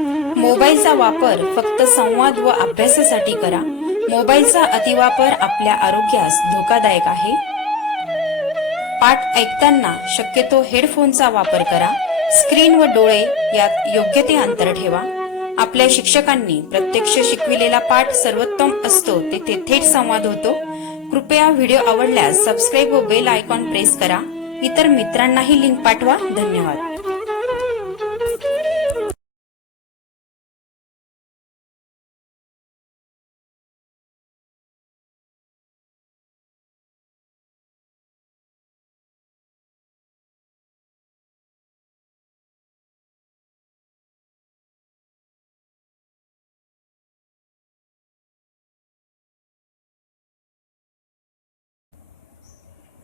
मोबाईलचा वापर फक्त संवाद व अभ्यासासाठी करा. मोबाईलचा अतिवापर आपल्या आरोग्यास धोकादायक आहे. पाठ ऐकताना शक्यतो हेडफोनचा वापर करा. स्क्रीन व डोळे यात योग्य ते अंतर ठेवा. आपल्या शिक्षकांनी प्रत्यक्ष शिकविलेला पाठ सर्वोत्तम असतो, तेथे थेट संवाद होतो. कृपया व्हिडिओ आवडल्यास सबस्क्राईब व बेल आयकॉन प्रेस करा. इतर मित्रांनाही लिंक पाठवा. धन्यवाद.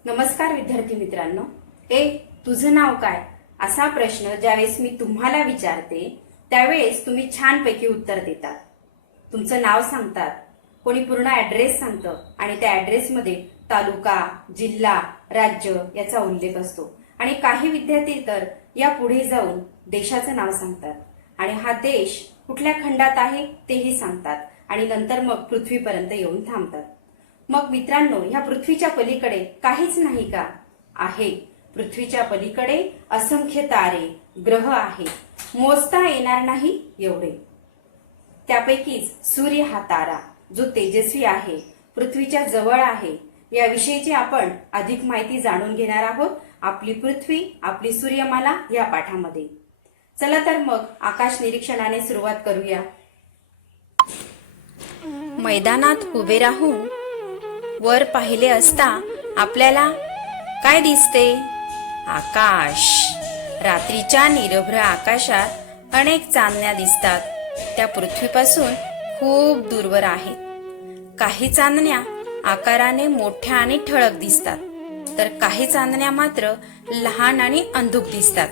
नमस्कार विद्यार्थी मित्रांनो. तुझं नाव काय, असा प्रश्न ज्यावेळेस मी तुम्हाला विचारते त्यावेळेस तुम्ही छानपैकी उत्तर देतात. तुमचं नाव सांगतात, कोणी पूर्ण ऍड्रेस सांगतं आणि त्या ऍड्रेसमध्ये तालुका, जिल्हा, राज्य याचा उल्लेख असतो. आणि काही विद्यार्थी तर या पुढे जाऊन देशाचं नाव सांगतात आणि हा देश कुठल्या खंडात आहे तेही सांगतात आणि नंतर मग पृथ्वीपर्यंत येऊन थांबतात. मग मित्रांनो, ह्या पृथ्वीच्या पलीकडे काहीच नाही का? आहे. पृथ्वीच्या पलीकडे असंख्य तारे, ग्रह आहेत, मोजता येणार नाही एवढे. त्यापैकीच सूर्य हा तारा जो तेजस्वी आहे, पृथ्वीच्या जवळ आहे, याविषयीची आपण अधिक माहिती जाणून घेणार आहोत आपली पृथ्वी, आपली सूर्यमाला या पाठामध्ये. चला तर मग आकाश निरीक्षणाने सुरुवात करूया. मैदानात उभे राहून वर पाहिले असता आपल्याला काय दिसते? आकाश. रात्रीच्या निरभ्र आकाशात अनेक चांदण्या दिसतात. त्या पृथ्वीपासून खूप दूरवर आहेत. काही चांदण्या आकाराने मोठ्या आणि ठळक दिसतात, तर काही चांदण्या मात्र लहान आणि अंधुक दिसतात.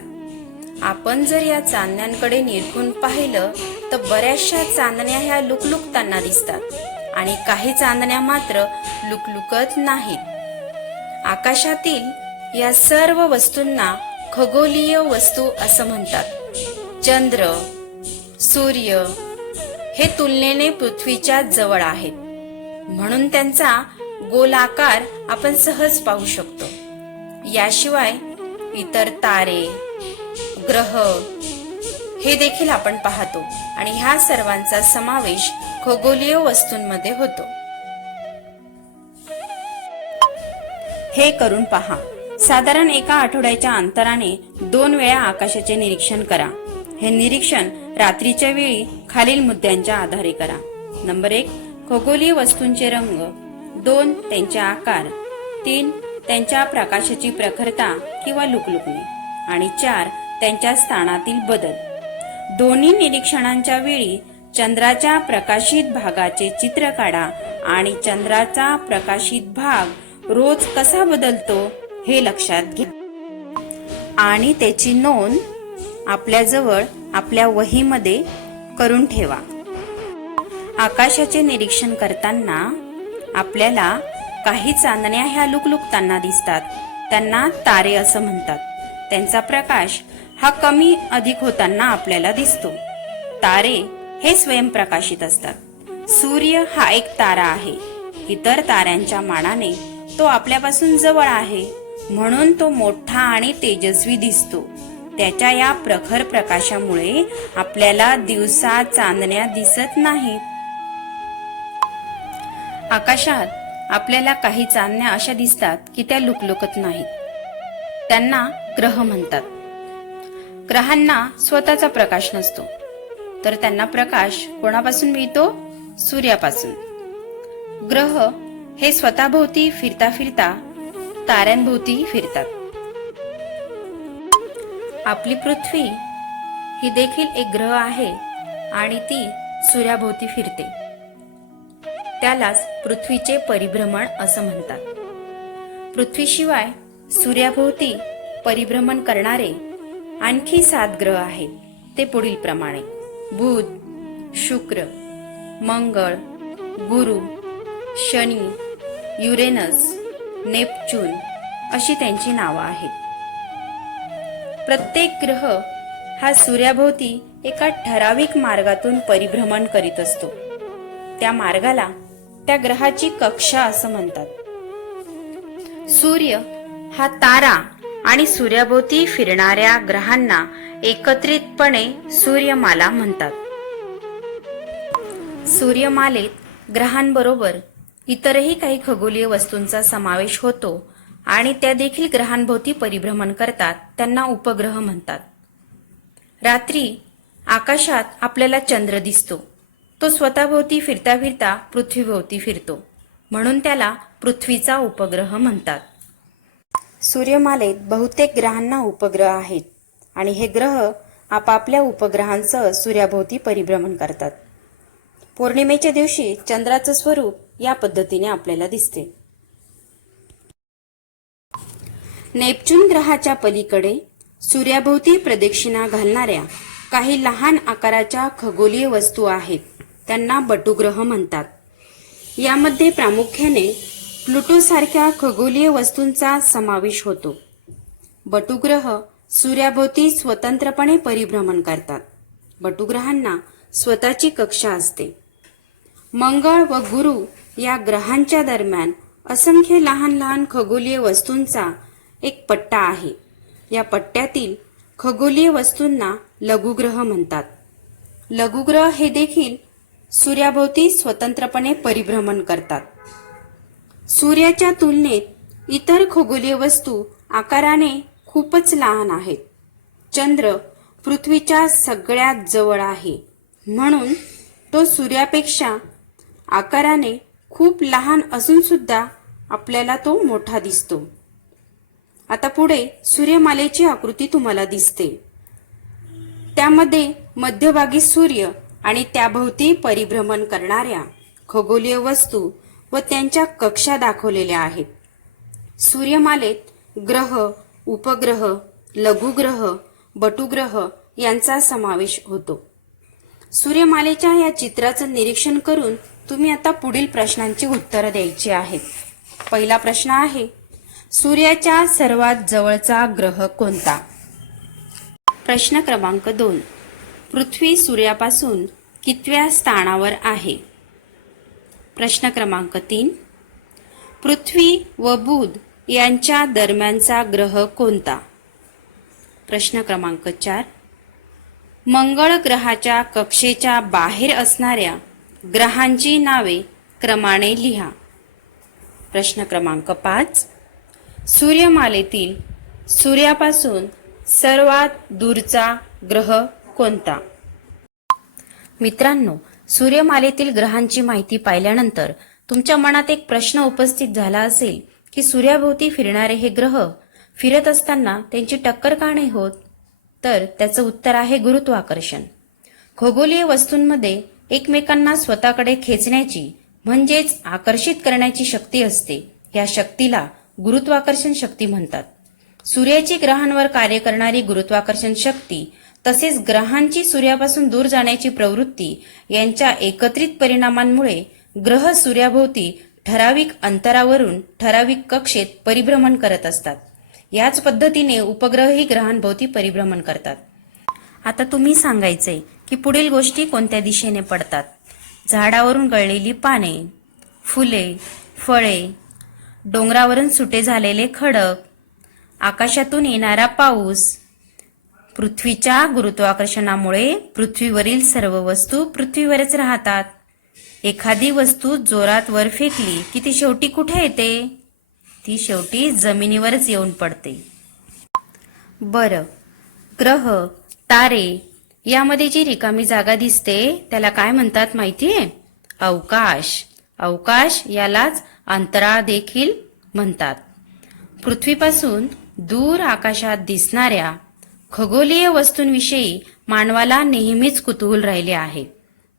आपण जर या चांदण्यांकडे निरखून पाहिलं तर बऱ्याचशा चांदण्या ह्या लुकलुकताना दिसतात आणि काही चांदण्या मात्र लुकलुकत नाहीत. आकाशातील या सर्व वस्तूंना खगोलीय वस्तू असं म्हणतात. चंद्र, सूर्य हे तुलनेने पृथ्वीच्या जवळ आहेत, म्हणून त्यांचा गोलाकार आपण सहज पाहू शकतो. याशिवाय इतर तारे, ग्रह हे देखील आपण पाहतो आणि ह्या सर्वांचा समावेश खगोलीय वस्तूंमध्ये होतो. हे करून पहा. साधारण एका आठवड्याच्या अंतराने 2 वेळा आकाशाचे निरीक्षण करा. हे निरीक्षण रात्रीच्या वेळी खालील मुद्द्यांच्या आधारे करा. नंबर 1, खगोलीय वस्तूंचे रंग. 2, त्यांचे आकार. 3, त्यांच्या प्रकाशाची प्रखरता किंवा लुकलुकणे. आणि 4, त्यांच्या स्थानातील बदल. दोन्ही निरीक्षणांच्या वेळी चंद्राच्या प्रकाशित भागाचे चित्र काढा आणि चंद्राचा प्रकाशित भाग रोज कसा बदलतो हे लक्षात घ्या आणि त्याची नोंद आपल्याजवळ आपल्या वहीमध्ये करून ठेवा. आकाशाचे निरीक्षण करताना आपल्याला काही चांदण्या ह्या लुकलुकताना दिसतात. त्यांना तारे असं म्हणतात. त्यांचा प्रकाश हा कमी अधिक होताना आपल्याला दिसतो. तारे हे स्वयंप्रकाशित असतात. सूर्य हा एक तारा आहे. इतर ताऱ्यांच्या मानाने तो आपल्यापासून जवळ आहे, म्हणून तो मोठा आणि तेजस्वी दिसतो. त्याच्या या प्रखर प्रकाशामुळे आपल्याला दिवसा चांदण्या दिसत नाहीत. आकाशात आपल्याला काही चांदण्या अशा दिसतात की त्या लुकलुकत नाहीत. त्यांना ग्रह म्हणतात. ग्रहांना स्वतःचा प्रकाश नसतो, तर त्यांना प्रकाश कोणापासून मिळतो? सूर्यापासून. ग्रह हे स्वतःभोवती फिरता फिरता ताऱ्यांभोवती फिरतात. आपली पृथ्वी ही देखील एक ग्रह आहे आणि ती सूर्याभोवती फिरते. त्यालाच पृथ्वीचे परिभ्रमण असं म्हणतात. पृथ्वीशिवाय सूर्याभोवती परिभ्रमण करणारे आणखी 7 ग्रह आहेत. ते पुढील प्रमाणे: बुध, शुक्र, मंगळ, गुरु, शनी, युरेनस, नेपच्यून अशी त्यांची नावं आहेत. प्रत्येक ग्रह हा सूर्याभोवती एका ठराविक मार्गातून परिभ्रमण करीत असतो. त्या मार्गाला त्या ग्रहाची कक्षा असं म्हणतात. सूर्य हा तारा आणि सूर्याभोवती फिरणाऱ्या ग्रहांना एकत्रितपणे सूर्यमाला म्हणतात. सूर्यमालेत ग्रहांबरोबर इतरही काही खगोलीय वस्तूंचा समावेश होतो आणि त्या देखील ग्रहांभोवती परिभ्रमण करतात. त्यांना उपग्रह म्हणतात. रात्री आकाशात आपल्याला चंद्र दिसतो. तो स्वतःभोवती फिरता फिरता पृथ्वीभोवती फिरतो, म्हणून त्याला पृथ्वीचा उपग्रह म्हणतात. सूर्यमालेत बहुतेक ग्रहांना उपग्रह आहेत आणि हे ग्रह आपापल्या उपग्रहांसह सूर्याभोवती परिभ्रमण करतात. पौर्णिमेच्या दिवशी चंद्राचं स्वरूप या पद्धतीने आपल्याला दिसते. नेपच्यून ग्रहाच्या पलीकडे सूर्याभोवती प्रदक्षिणा घालणाऱ्या काही लहान आकाराच्या खगोलीय वस्तू आहेत. त्यांना बटुग्रह म्हणतात. यामध्ये प्रामुख्याने प्लुटोसारख्या खगोलीय वस्तूंचा समावेश होतो. बटुग्रह सूर्याभोवती स्वतंत्रपणे परिभ्रमण करतात. बटुग्रहांना स्वतःची कक्षा असते. मंगळ व गुरु या ग्रहांच्या दरम्यान असंख्य लहान लहान खगोलीय वस्तूंचा एक पट्टा आहे. या पट्ट्यातील खगोलीय वस्तूंना लघुग्रह म्हणतात. लघुग्रह हे देखील सूर्याभोवती स्वतंत्रपणे परिभ्रमण करतात. सूर्याच्या तुलनेत इतर खगोलीय वस्तू आकाराने खूपच लहान आहेत. चंद्र पृथ्वीच्या सगळ्यात जवळ आहे, म्हणून तो सूर्यापेक्षा आकाराने खूप लहान असून सुद्धा आपल्याला तो मोठा दिसतो. आता पुढे सूर्यमालेची आकृती तुम्हाला दिसते. त्यामध्ये मध्यभागी सूर्य आणि त्याभोवती परिभ्रमण करणाऱ्या खगोलीय वस्तू व त्यांच्या कक्षा दाखवलेल्या आहेत. सूर्यमालेत ग्रह, उपग्रह, लघुग्रह, बटुग्रह यांचा समावेश होतो. सूर्यमालेच्या या चित्राचं निरीक्षण करून तुम्ही आता पुढील प्रश्नांची उत्तरं द्यायची आहेत. पहिला प्रश्न आहे, सूर्याच्या सर्वात जवळचा ग्रह कोणता? प्रश्न क्रमांक 2, पृथ्वी सूर्यापासून कितव्या स्थानावर आहे? प्रश्न क्रमांक 3, पृथ्वी व बुध यांच्या दरम्यानचा ग्रह कोणता? प्रश्न क्रमांक 4, मंगळ ग्रहाच्या कक्षेच्या बाहेर असणाऱ्या ग्रहांची नावे क्रमाने लिहा. प्रश्न क्रमांक 5, सूर्यमालेतील सूर्यापासून सर्वात दूरचा ग्रह कोणता? मित्रांनो, सूर्यमालेतील ग्रहांची माहिती पाहिल्यानंतर तुमच्या मनात एक प्रश्न उपस्थित झाला असेल की सूर्याभोवती फिरणारे हे ग्रह फिरत असताना त्यांची टक्कर का नाही होत? तर त्याचं उत्तर आहे गुरुत्वाकर्षण. खगोलीय वस्तूंमध्ये एकमेकांना स्वतःकडे खेचण्याची म्हणजेच आकर्षित करण्याची शक्ती असते. या शक्तीला गुरुत्वाकर्षण शक्ती म्हणतात. सूर्याची ग्रहांवर कार्य करणारी गुरुत्वाकर्षण शक्ती तसेच ग्रहांची सूर्यापासून दूर जाण्याची प्रवृत्ती यांच्या एकत्रित परिणामांमुळे ग्रह सूर्याभोवती ठराविक अंतरावरून ठराविक कक्षेत परिभ्रमण करत असतात. याच पद्धतीने उपग्रहही ग्रहांभोवती परिभ्रमण करतात. आता तुम्ही सांगायचंय की पुढील गोष्टी कोणत्या दिशेने पडतात? झाडावरून गळलेली पाने, फुले, फळे, डोंगरावरून सुटे झालेले खडक, आकाशातून येणारा पाऊस. पृथ्वीच्या गुरुत्वाकर्षणामुळे पृथ्वीवरील सर्व वस्तू पृथ्वीवरच राहतात. एखादी वस्तू जोरात वर फेकली की ती शेवटी कुठे येते? ती शेवटी जमिनीवरच येऊन पडते. बरं, ग्रह, तारे यामध्ये जी रिकामी जागा दिसते त्याला काय म्हणतात माहितीये? अवकाश. अवकाश यालाच अंतराळ देखील म्हणतात. पृथ्वीपासून दूर आकाशात दिसणाऱ्या खगोलीय वस्तूंविषयी मानवाला नेहमीच कुतूहल राहिले आहे.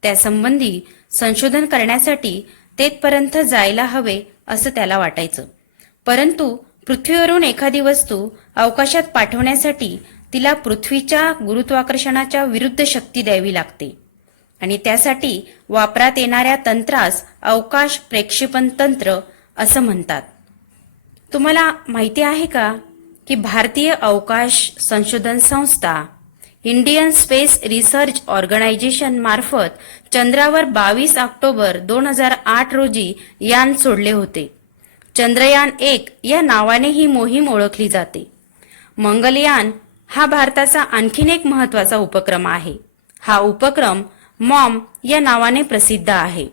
त्यासंबंधी संशोधन करण्यासाठी तेथपर्यंत जायला हवे असं त्याला वाटायचं. परंतु पृथ्वीवरून एखादी वस्तू अवकाशात पाठवण्यासाठी तिला पृथ्वीच्या गुरुत्वाकर्षणाच्या विरुद्ध शक्ती द्यावी लागते आणि त्यासाठी वापरात येणाऱ्या तंत्रास अवकाश प्रक्षेपण तंत्र असं म्हणतात. तुम्हाला माहिती आहे का की भारतीय अवकाश संशोधन संस्था इंडियन स्पेस रिसर्च ऑर्गनायझेशन मार्फत चंद्रावर 22 ऑक्टोबर 2008 रोजी यान सोडले होते. चंद्रयान 1 या नावाने ही मोहीम ओळखली जाते. मंगलयान हा भारताचा आणखीन एक महत्त्वाचा उपक्रम आहे. हा उपक्रम मॉम या नावाने प्रसिद्ध आहे.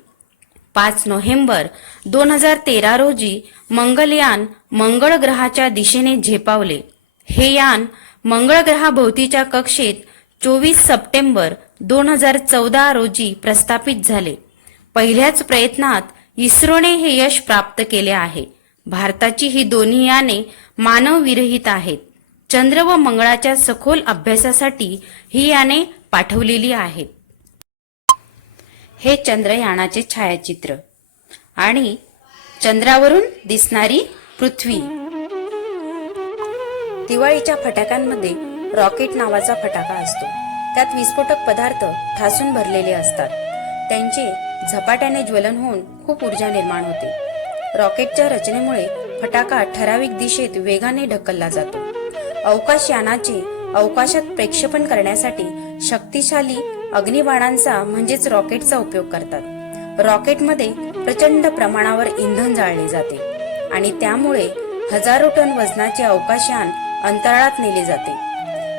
5 नोव्हेंबर 2013 रोजी मंगलयान मंगळ ग्रहाच्या दिशेने झेपावले. हे यान मंगळ ग्रहाभोवतीच्या कक्षेत 24 सप्टेंबर 2014 रोजी प्रस्थापित झाले. पहिल्याच प्रयत्नात इस्रोने हे यश प्राप्त केले आहे. भारताची ही दोन्ही याने मानवविरहित आहेत. चंद्र व मंगळाच्या सखोल अभ्यासासाठी ही याने पाठवलेली आहेत. हे चंद्रयानाचे छायाचित्र आणि चंद्रावरून दिसणारी पृथ्वी. दिवाळीच्या फटाक्यांमध्ये रॉकेट नावाचा फटाका असतो. त्यात विस्फोटक पदार्थ ठासून भरलेले असतात. त्यांचे झपाट्याने ज्वलन होऊन खूप ऊर्जा निर्माण होते. रॉकेटच्या रचनेमुळे फटाका ठराविक दिशेत वेगाने ढकलला जातो. अवकाशयानाचे अवकाशात प्रक्षेपण करण्यासाठी शक्तिशाली अग्निबाणांचा म्हणजेच रॉकेटचा उपयोग करतात. रॉकेटमध्ये प्रचंड प्रमाणावर इंधन जाळले जाते आणि त्यामुळे हजारो टन वजनाचे अवकाशयान अंतराळात नेले जाते.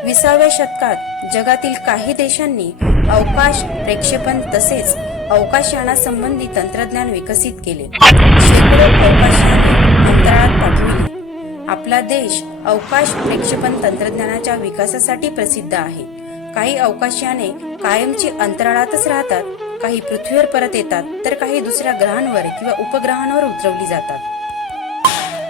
20व्या शतकात जगातील काही देशांनी अवकाश प्रक्षेपण तसेच अवकाशयानासंबंधी तंत्रज्ञान विकसित केले. शेकडो अवकाशयाने अंतराळात पाठविली. आपला देश अवकाश प्रक्षेपण तंत्रज्ञानाच्या विकासासाठी प्रसिद्ध आहे. काही अवकाशयाने कायमची अंतराळातच राहतात, काही पृथ्वीवर परत येतात, तर काही दुसऱ्या ग्रहांवर किंवा उपग्रहांवर उतरवली जातात.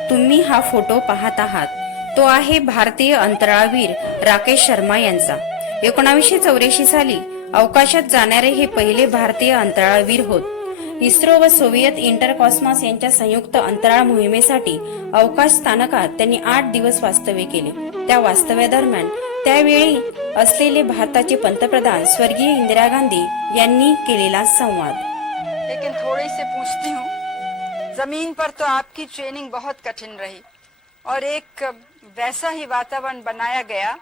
तुम्ही हा फोटो पाहत आहात तो आहे भारतीय अंतराळवीर राकेश शर्मा यांचा. 1984 साली अवकाशात जाणारे हे पहिले भारतीय अंतराळवीर होत. इस्रो व सोव्हिएत इंटरकॉस्मॉस यांच्या संयुक्त अंतराळ मोहिमेसाठी अवकाश स्थानकात त्यांनी 8 दिवस वास्तव्य केले. त्या वास्तव्यादरम्यान त्यावेळी असलेले भारताचे पंतप्रधान स्वर्गीय इंदिरा गांधी यांनी केलेला संवाद. लेकिन थोड़ी से पूछती हूँ, जमीन पर तो आपकी ट्रेनिंग बहुत कठिन रही और एक वैसा ही वातावरण बनाया गया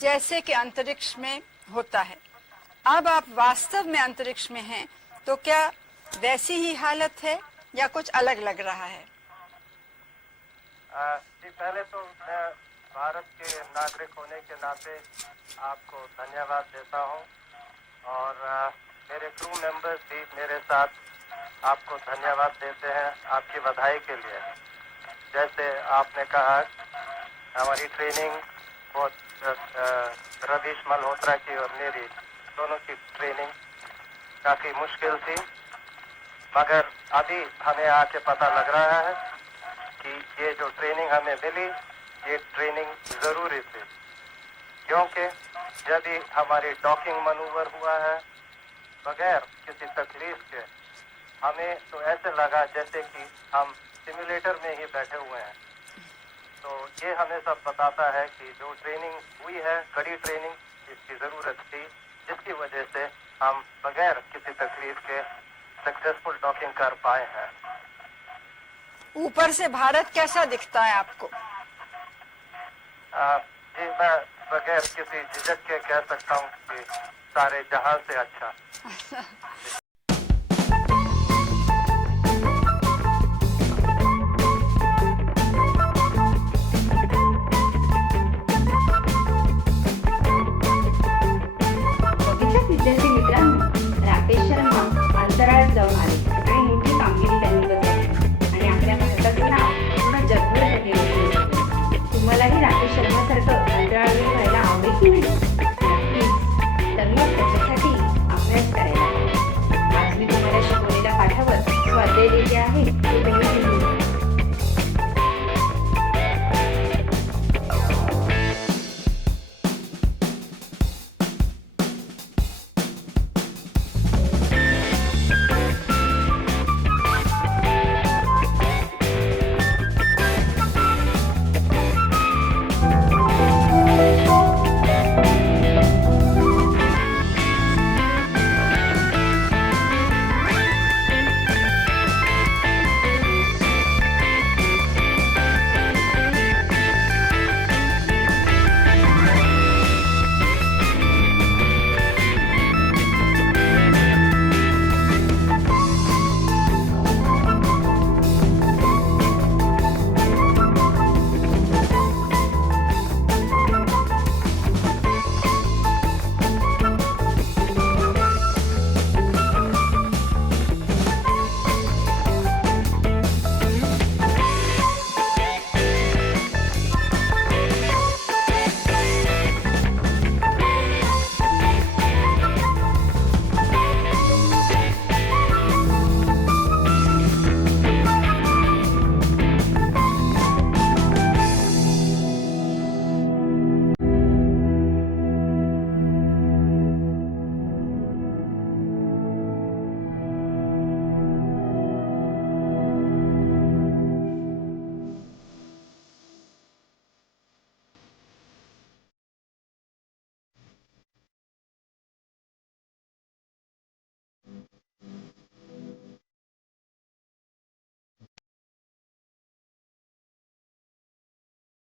जैसे कि अंतरिक्ष में होता है. अब आप वास्तव में अंतरिक्ष में हैं, तो क्या वैसी ही हालत है या कुछ अलग लग रहा है? जी, पहले तो मैं भारत के नागरिक होने के नाते आपको धन्यवाद देता हूं और मेरे क्रू मेंबर्स भी मेरे साथ आपको धन्यवाद देते हैं आपकी बधाई के लिए. जैसे आपने कहा हमारी ट्रेनिंग बहुत रवीश मल्होत्रा की और मेरी दोनों की ट्रेनिंग काफ़ी मुश्किल थी, मगर अभी हमें आके पता लग रहा है कि ये जो ट्रेनिंग हमें मिली ये ट्रेनिंग ज़रूरी थी, क्योंकि जब भी हमारी डॉकिंग मनूवर हुआ है बगैर किसी तकलीफ के, हमें तो ऐसे लगा जैसे कि हम सिमुलेटर में ही बैठे हुए हैं. तो ये हमें सब बताता है कि जो ट्रेनिंग हुई है, कड़ी ट्रेनिंग, इसकी ज़रूरत थी, जिसकी वजह से हम बगैर किसी तकलीफ के सक्सेसफुल डॉकिंग कर पाए हैं. ऊपर से भारत कैसा दिखता है आपको? जी, मैं बगैर किसी झिझक के कह सकता हूँ कि सारे जहां से अच्छा.